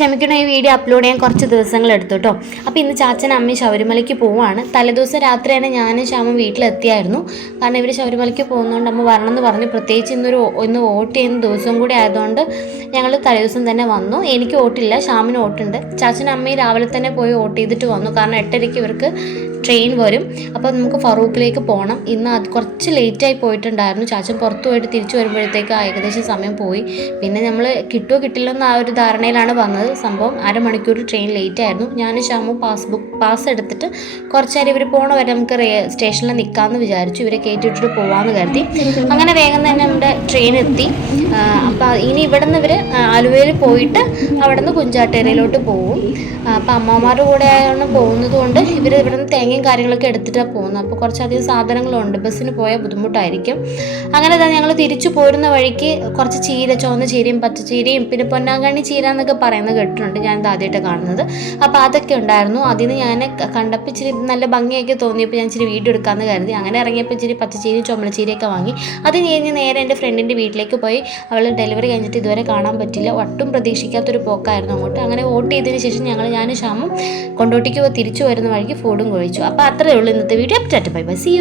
ക്ഷമിക്കണം, ഈ video upload ചെയ്യാൻ കുറച്ച് ദിവസങ്ങൾ എടുത്തു കേട്ടോ. അപ്പോൾ ഇന്ന് ചാച്ചനും അമ്മയും ശബരിമലയ്ക്ക് പോവുകയാണ്. തലേദിവസം രാത്രി തന്നെ ഞാനും ശ്യാമും വീട്ടിലെത്തിയായിരുന്നു. കാരണം ഇവർ ശബരിമലയ്ക്ക് പോകുന്നതുകൊണ്ട് അമ്മ വരണം എന്ന് പറഞ്ഞു. പ്രത്യേകിച്ച് ഇന്ന് വോട്ട് ചെയ്യുന്ന ദിവസം കൂടി ആയതുകൊണ്ട് ഞങ്ങൾ തലേദിവസം തന്നെ വന്നു. എനിക്ക് വോട്ടില്ല, ശ്യാമിന് വോട്ടുണ്ട്. ചാച്ചനും അമ്മയും രാവിലെ തന്നെ പോയി വോട്ട് ചെയ്തിട്ട് വന്നു. കാരണം 8:30 ഇവർക്ക് ട്രെയിൻ വരും. അപ്പോൾ നമുക്ക് ഫറൂഖിലേക്ക് പോകണം. ഇന്ന് അത് കുറച്ച് ലേറ്റായി പോയിട്ടുണ്ടായിരുന്നു. ചാച്ചൻ പുറത്ത് പോയിട്ട് തിരിച്ചു വരുമ്പോഴത്തേക്ക് ഏകദേശം സമയം പോയി. പിന്നെ നമ്മൾ കിട്ടുമോ കിട്ടില്ലെന്ന് ആ ഒരു ധാരണയിലാണ് വന്നത്. സംഭവം അരമണിക്കൂർ ട്രെയിൻ ലേറ്റ് ആയിരുന്നു. ഞാനും ശ്യാമും പാസ് എടുത്തിട്ട് കുറച്ച് നേരം ഇവർ പോണ വരെ നമുക്ക് സ്റ്റേഷനിൽ നിൽക്കാമെന്ന് വിചാരിച്ചു. ഇവരെ കയറ്റിവിട്ടിട്ട് പോകാമെന്ന് കരുതി. അങ്ങനെ വേഗം തന്നെ നമ്മുടെ ട്രെയിൻ എത്തി. അപ്പോൾ ഇനി ഇവിടെ നിന്ന് ഇവർ ആലുവയിൽ പോയിട്ട് അവിടെ നിന്ന് കുഞ്ചാട്ടേരയിലോട്ട് പോകും. അപ്പോൾ അമ്മമാരുടെ കൂടെ ആയാണ് പോകുന്നത് കൊണ്ട് ഇവർ ഇവിടെ നിന്ന് തേങ്ങയും കാര്യങ്ങളൊക്കെ എടുത്തിട്ടാണ് പോകുന്നത്. അപ്പോൾ കുറച്ചധികം സാധനങ്ങളുണ്ട്, ബസ്സിന് പോയാൽ ബുദ്ധിമുട്ടായിരിക്കും. അങ്ങനെ തന്നെ ഞങ്ങൾ തിരിച്ചു പോരുന്ന വഴിക്ക് കുറച്ച് ചീര, ചുവന്ന ചീരയും പച്ചച്ചീരയും പിന്നെ പൊന്നാങ്കണ്ണി ചീര എന്നൊക്കെ പറയുന്നത് കേട്ടിട്ടുണ്ട്. ഞാനിത് ആദ്യമായിട്ട് കാണുന്നത്. അപ്പോൾ അതൊക്കെ ഉണ്ടായിരുന്നു. അതിന് ഞാൻ കണ്ടപ്പോൾ ഇച്ചിരി നല്ല ഭംഗിയൊക്കെ തോന്നിയപ്പോൾ ഞാൻ ഇച്ചിരി വീഡിയോ എടുക്കാമെന്ന് കരുതി. അങ്ങനെ ഇറങ്ങിയപ്പോൾ ഇച്ചിരി പച്ചച്ചീരയും ചുമലച്ചീരയൊക്കെ വാങ്ങി. അത് കഴിഞ്ഞ് നേരെ എൻ്റെ ഫ്രണ്ടിൻ്റെ വീട്ടിലേക്ക് പോയി. അവൾ ഡെലിവറി കഴിഞ്ഞിട്ട് ഇതുവരെ കാണാൻ പറ്റില്ല. ഒട്ടും പ്രതീക്ഷിക്കാത്തൊരു പോക്കായിരുന്നു അങ്ങോട്ട്. അങ്ങനെ വോട്ട് ചെയ്തതിന് ശേഷം ഞാനും ശ്യാമും കൊണ്ടോട്ടിക്ക് തിരിച്ചു വരുന്ന വഴിക്ക് ഫുഡും കഴിച്ചു. അപ്പോൾ അത്രയേ ഉള്ളൂ ഇന്നത്തെ video. Bye bye, see U.